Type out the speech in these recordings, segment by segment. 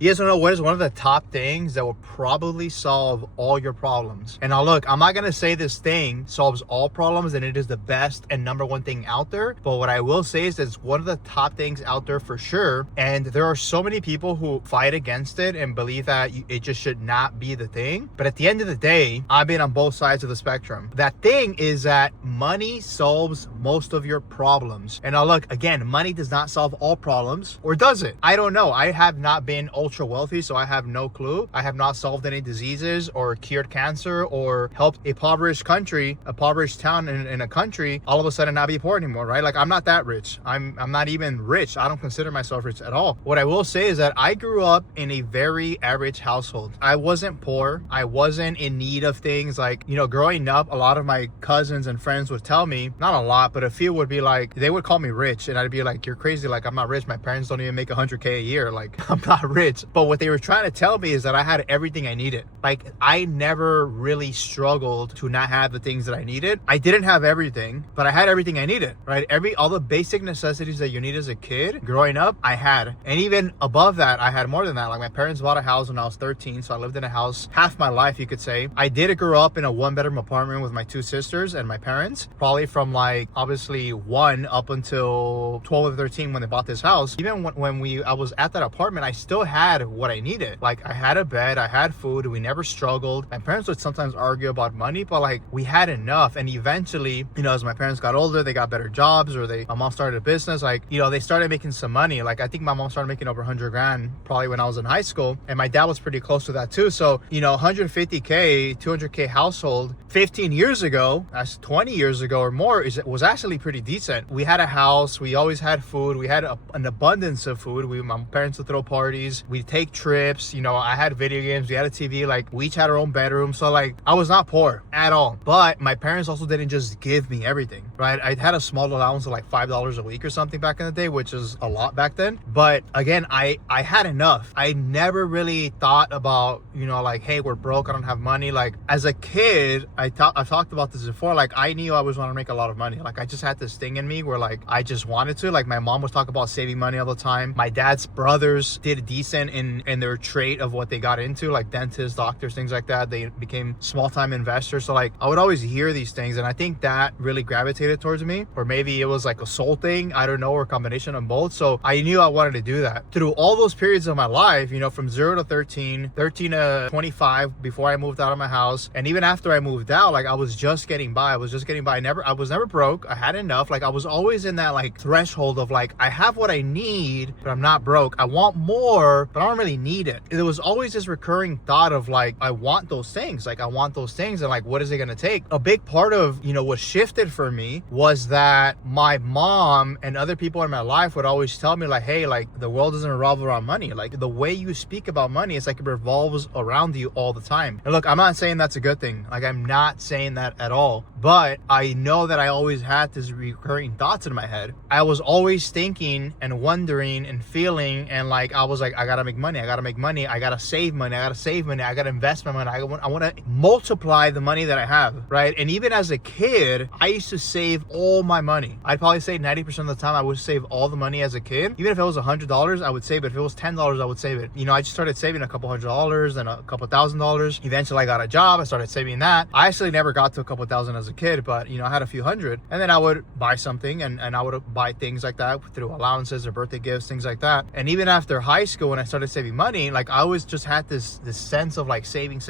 You guys want to know what is one of the top things that will probably solve all your problems? And now look, I'm not going to say this thing solves all problems and it is the best and number one thing out there. But what I will say is that it's one of the top things out there for sure. And there are so many people who fight against it and believe that it just should not be the thing. But at the end of the day, I've been on both sides of the spectrum. That thing is that money solves most of your problems. And now look, again, money does not solve all problems, or does it? I don't know. I have not been ultra wealthy, so I have no clue. I have not solved any diseases or cured cancer or helped a impoverished country, a impoverished town in a country all of a sudden not be poor anymore, right? Like, I'm not that rich. I'm not even rich. I don't consider myself rich at all. What I will say is that I grew up in a very average household. I wasn't poor. I wasn't in need of things. Like, you know, growing up, a lot of my cousins and friends would tell me, not a lot, but a few would be like, they would call me rich, and I'd be like, you're crazy. Like, I'm not rich. My parents don't even make 100K a year. Like, I'm not rich. But what they were trying to tell me is that I had everything I needed. Like, I never really struggled to not have the things that I needed. I didn't have everything, but I had everything I needed, right? All the basic necessities that you need as a kid growing up, I had. And even above that, I had more than that. Like, my parents bought a house when I was 13, so I lived in a house half my life, you could say. I did grow up in a one-bedroom apartment with my two sisters and my parents, probably from like obviously 1 up until 12 or 13 when they bought this house. Even when I was at that apartment, I still had what I needed. Like, I had a bed, I had food, we never struggled. My parents would sometimes argue about money, but like, we had enough. And eventually, you know, as my parents got older, they got better jobs, or my mom started a business, like, you know, they started making some money. Like, I think my mom started making over 100 grand probably when I was in high school, and my dad was pretty close to that too. So, you know, 150K, 200K household 15 years ago, that's 20 years ago or more, was actually pretty decent. We had a house, we always had food, we had an abundance of food. My parents would throw parties, we'd take trips, you know, I had video games, we had a TV, like, we each had our own bedroom. So like, I was not poor at all. But my parents also didn't just give me everything, right? I had a small allowance of like $5 a week or something back in the day, which is a lot back then. But again, I had enough. I never really thought about, you know, like, hey, we're broke, I don't have money. Like, as a kid, I've talked about this before, like, I knew I always wanted to make a lot of money. Like, I just had this thing in me where like, I just wanted to. Like, my mom was talking about saving money all the time. My dad's brothers did decent in their trade of what they got into, like dentists, doctors, things like that. They became small-time investors. So like, I would always hear these things, and I think that really gravitated towards me. Or maybe it was like a soul thing, I don't know, or a combination of both. So I knew I wanted to do that. Through all those periods of my life, you know, from 0 to 13 to 25, before I moved out of my house, and even after I moved out, like, I was just getting by. I was never broke. I had enough. Like, I was always in that like threshold of like, I have what I need, but I'm not broke. I want more, but I don't really need it. There was always this recurring thought of like, I want those things. Like, I want those things, and like, what is it gonna take? A big part of, you know, what shifted for me was that my mom and other people in my life would always tell me like, hey, like, the world doesn't revolve around money. Like, the way you speak about money, it's like it revolves around you all the time. And look, I'm not saying that's a good thing. Like, I'm not saying that at all. But I know that I always had these recurring thoughts in my head. I was always thinking and wondering and feeling, and like, I was like, I gotta make money. I gotta make money. I gotta save money. I gotta save money. I gotta invest my money. I want to multiply the money that I have, right? And even as a kid, I used to save all my money. I'd probably say 90% of the time I would save all the money as a kid. Even if it was $100, I would save it. If it was $10, I would save it. You know, I just started saving a couple $100s and a couple $1,000s. Eventually I got a job. I started saving that. I actually never got to a couple thousand as a kid, but you know, I had a few hundred, and then I would buy something, and I would buy things like that through allowances or birthday gifts, things like that. And even after high school, when I started saving money, like, I always just had this sense of like saving.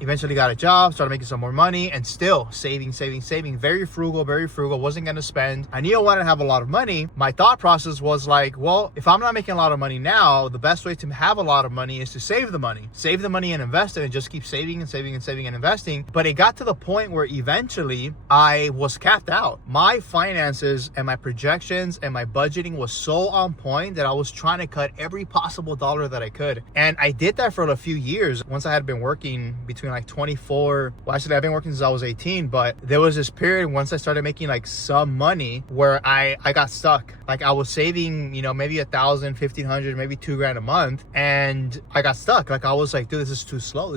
Eventually got a job, started making some more money, and still saving. Very frugal, wasn't gonna spend. I knew I wanted to have a lot of money. My thought process was like, well, if I'm not making a lot of money now, the best way to have a lot of money is to save the money and invest it, and just keep saving and investing. But it got to the point where eventually I was capped out. My finances and my projections and my budgeting was so on point that I was trying to cut every possible dollar that I could. And I did that for a few years. Once I had been working between like 24, well, actually I've been working since I was 18, but there was this period once I started making like some money where I got stuck. Like, I was saving, you know, maybe $1,000, $1,500, maybe $2,000 a month, and I got stuck. Like, I was like, dude, this is too slow.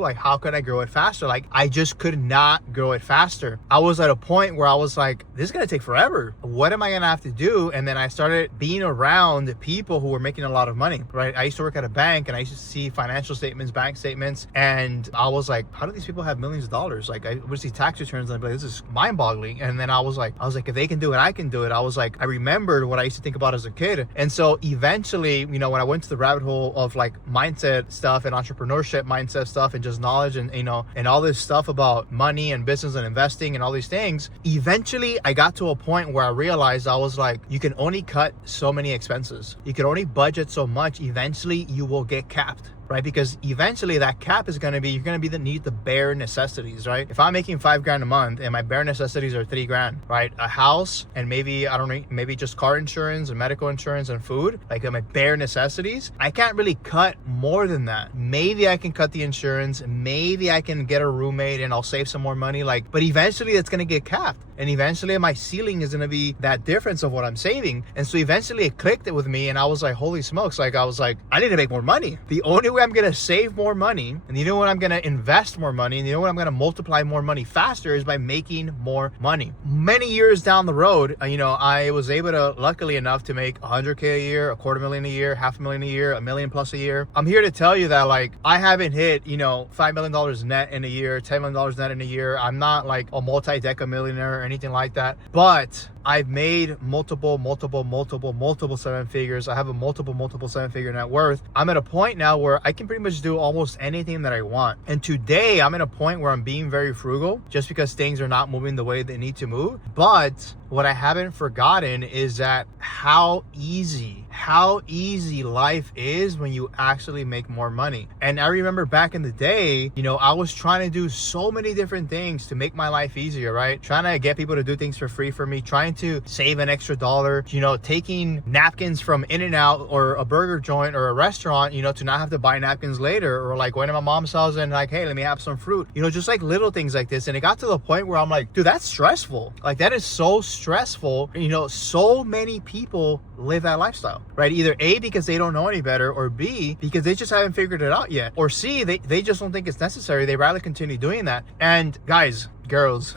Like, how can I grow it faster? Like, I just could not grow it faster. I was at a point where I was like, this is gonna take forever. What am I gonna have to do? And then I started being around people who were making a lot of money. money, right? I used to work at a bank and I used to see financial statements, bank statements, and I was like, how do these people have millions of dollars? Like, I would see tax returns and I'd be like, this is mind-boggling. And then I was like, if they can do it, I can do it. I was like, I remembered what I used to think about as a kid. And so eventually, you know, when I went to the rabbit hole of like mindset stuff and entrepreneurship mindset stuff and just knowledge and, you know, and all this stuff about money and business and investing and all these things, eventually I got to a point where I realized, I was like, you can only cut so many expenses. You can only budget so much. Eventually you will get capped, right? Because eventually that cap is going to be, you're going to be need the bare necessities, right? If I'm making $5,000 a month and my bare necessities are $3,000, right? A house and maybe, I don't know, maybe just car insurance and medical insurance and food, like my bare necessities, I can't really cut more than that. Maybe I can cut the insurance, maybe I can get a roommate and I'll save some more money, like, but eventually it's going to get capped. And eventually my ceiling is going to be that difference of what I'm saving. And so eventually it clicked it with me and I was like, holy smokes. Like, I was like, I need to make more money. The only way I'm going to save more money, and you know what, I'm going to invest more money, and you know what, I'm going to multiply more money faster, is by making more money. Many years down the road, you know, I was able to, luckily enough, to make $100K a year, $250,000 a year, $500,000 a year, $1 million plus a year. I'm here to tell you that, like, I haven't hit, you know, $5 million net in a year, $10 million net in a year. I'm not like a multi-deca millionaire or anything like that, but I've made multiple seven figures. I have a multiple seven-figure net worth. I'm at a point now where I can pretty much do almost anything that I want. And today I'm at a point where I'm being very frugal just because things are not moving the way they need to move. But what I haven't forgotten is that how easy life is when you actually make more money. And I remember back in the day, you know, I was trying to do so many different things to make my life easier, right? Trying to get people to do things for free for me, trying to save an extra dollar, you know, taking napkins from In-N-Out or a burger joint or a restaurant, you know, to not have to buy napkins later, or like going to my mom's house and like, hey, let me have some fruit, you know, just like little things like this. And it got to the point where I'm like, dude, that's stressful. Like, that is so stressful. You know, so many people live that lifestyle, right? Either A, because they don't know any better, or B, because they just haven't figured it out yet, or C, they just don't think it's necessary. They rather continue doing that. And guys, girls,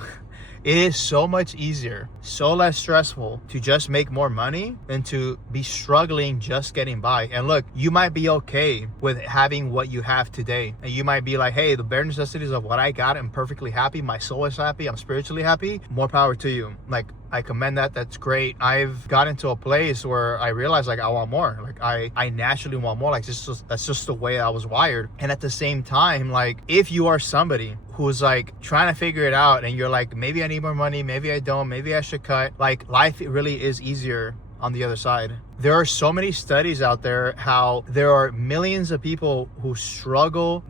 it is so much easier, so less stressful to just make more money than to be struggling just getting by. And look, you might be okay with having what you have today. And you might be like, hey, the bare necessities of what I got, I'm perfectly happy. My soul is happy. I'm spiritually happy. More power to you. Like, I commend that. That's great. I've gotten to a place where I realized, like, I want more. Like, I naturally want more. Like, that's just the way I was wired. And at the same time, like, if you are somebody who's like trying to figure it out and you're like, maybe I need more money, maybe I don't, maybe I should cut, like, life really is easier on the other side. There are so many studies out there how there are millions of people who struggle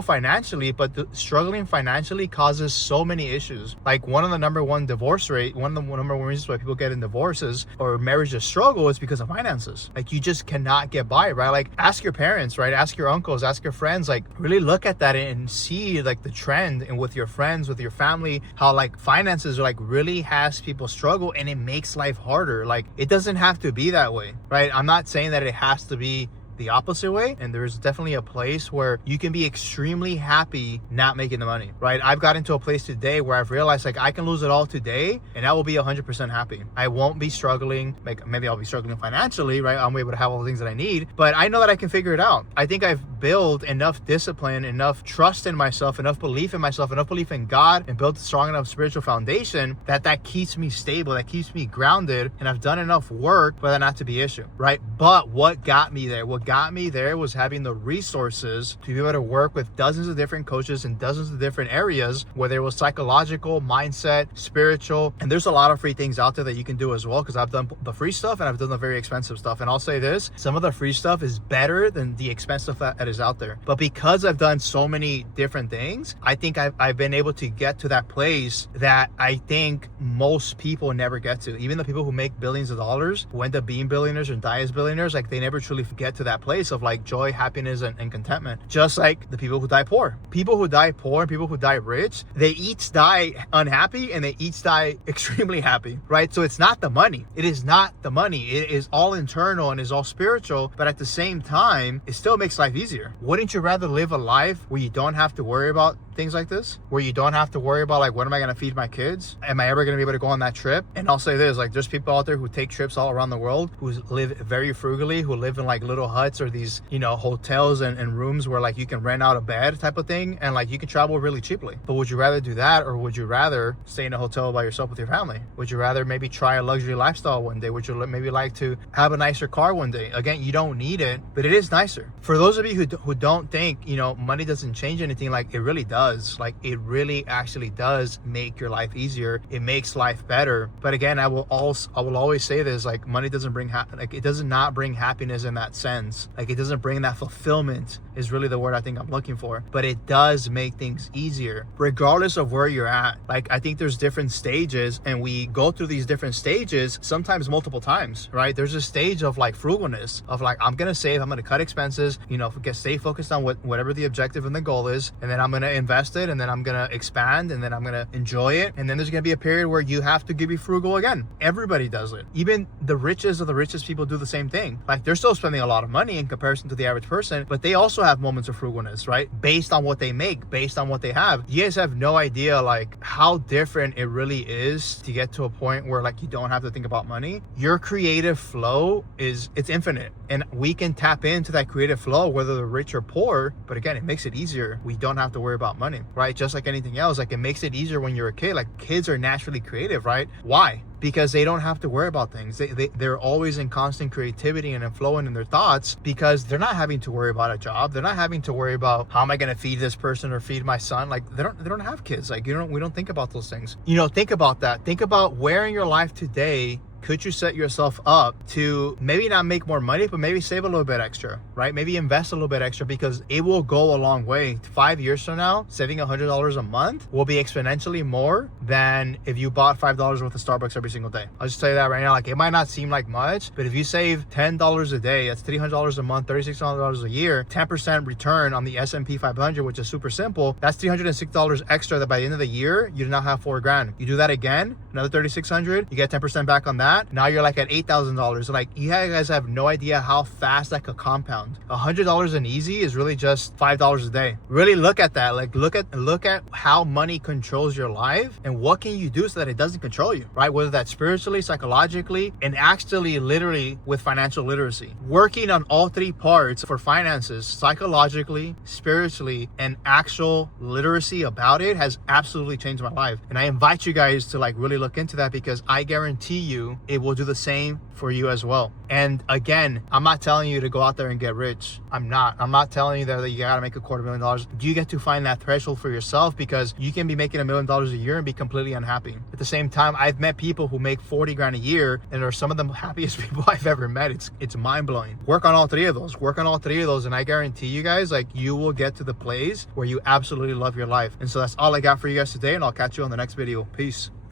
financially, but struggling financially causes so many issues. Like, one of the number one reasons why people get in divorces or marriages struggle is because of finances. Like, you just cannot get by, right? Like, ask your parents, right? Ask your uncles, ask your friends, like, really look at that and see like the trend, and with your friends, with your family, how like finances like really has people struggle, and it makes life harder. Like, it doesn't have to be that way, right? I'm not saying that it has to be the opposite way, and there's definitely a place where you can be extremely happy not making the money, right? I've gotten to a place today where I've realized, like, I can lose it all today and I will be 100% happy. I won't be struggling. Like, maybe I'll be struggling financially, right? I'm able to have all the things that I need, but I know that I can figure it out. I think I've built enough discipline, enough trust in myself, enough belief in myself, enough belief in God, and built a strong enough spiritual foundation that keeps me stable, that keeps me grounded, and I've done enough work for that not to be an issue, right? But what got me there? What got me there was having the resources to be able to work with dozens of different coaches in dozens of different areas, whether it was psychological, mindset, spiritual, and there's a lot of free things out there that you can do as well, because I've done the free stuff and I've done the very expensive stuff. And I'll say this, some of the free stuff is better than the expensive stuff that is out there. But because I've done so many different things, I think I've been able to get to that place that I think most people never get to. Even the people who make billions of dollars, who end up being billionaires and die as billionaires, like, they never truly get to that place of like joy, happiness, and contentment. Just like the people who die poor. People who die poor and people who die rich, they each die unhappy and they each die extremely happy, right? So it's not the money. It is not the money. It is all internal and is all spiritual, but at the same time, it still makes life easier. easier. Wouldn't you rather live a life where you don't have to worry about things like this? Where you don't have to worry about like, what am I going to feed my kids? Am I ever going to be able to go on that trip? And I'll say this, like there's people out there who take trips all around the world, who live very frugally, who live in like little huts or these, you know, hotels and rooms where like you can rent out a bed type of thing. And like you can travel really cheaply. But would you rather do that? Or would you rather stay in a hotel by yourself with your family? Would you rather maybe try a luxury lifestyle one day? Would you maybe like to have a nicer car one day? Again, you don't need it, but it is nicer. For those of you who don't think, you know, money doesn't change anything, like it really does. Like it really actually does make your life easier. It makes life better. But again, I will always say this, like money doesn't bring like it does not bring happiness in that sense. Like it doesn't bring that fulfillment is really the word I think I'm looking for. But it does make things easier regardless of where you're at. Like I think there's different stages, and we go through these different stages sometimes multiple times, right? There's a stage of like frugalness, of like I'm gonna save, I'm gonna cut expenses, you know, stay focused on whatever the objective and the goal is, and then I'm gonna invest it, and then I'm gonna expand, and then I'm gonna enjoy it. And then there's gonna be a period where you have to be frugal again. Everybody does it. Even the richest of the richest people do the same thing. Like they're still spending a lot of money in comparison to the average person, but they also have moments of frugalness, right? Based on what they make, based on what they have. You guys have no idea like how different it really is to get to a point where like you don't have to think about money. Your creative flow it's infinite, and we can tap into that creative flow whether they're rich or poor. But again, it makes it easier. We don't have to worry about money, right? Just like anything else, like it makes it easier when you're a kid. Like kids are naturally creative, right? Why? Because they don't have to worry about things. They're always in constant creativity and flowing in their thoughts, because they're not having to worry about a job. They're not having to worry about how am I going to feed this person or feed my son. Like they don't have kids. Like we don't think about those things. You know, think about that. Think about where in your life today could you set yourself up to maybe not make more money, but maybe save a little bit extra, right? Maybe invest a little bit extra, because it will go a long way. 5 years from now, saving $100 a month will be exponentially more than if you bought $5 worth of Starbucks every single day. I'll just tell you that right now. Like it might not seem like much, but if you save $10 a day, that's $300 a month, $3,600 a year, 10% return on the S&P 500, which is super simple. That's $306 extra that by the end of the year, you do not have $4,000. You do that again, another $3,600, you get 10% back on that. Now you're like at $8,000. Like you guys have no idea how fast that could compound. $100 in easy is really just $5 a day. Really look at that. Like look at how money controls your life, and what can you do so that it doesn't control you, right? Whether that's spiritually, psychologically, and actually literally with financial literacy. Working on all three parts for finances, psychologically, spiritually, and actual literacy about it has absolutely changed my life. And I invite you guys to like really look into that, because I guarantee you it will do the same for you as well. And again, I'm not telling you to go out there and get rich. I'm not telling you that you gotta make $250,000. You get to find that threshold for yourself, because you can be making $1 million a year and be completely unhappy. At the same time, I've met people who make 40 grand a year and are some of the happiest people I've ever met. It's mind-blowing. Work on all three of those, and I guarantee you guys, like you will get to the place where you absolutely love your life. And so that's all I got for you guys today, and I'll catch you on the next video. Peace.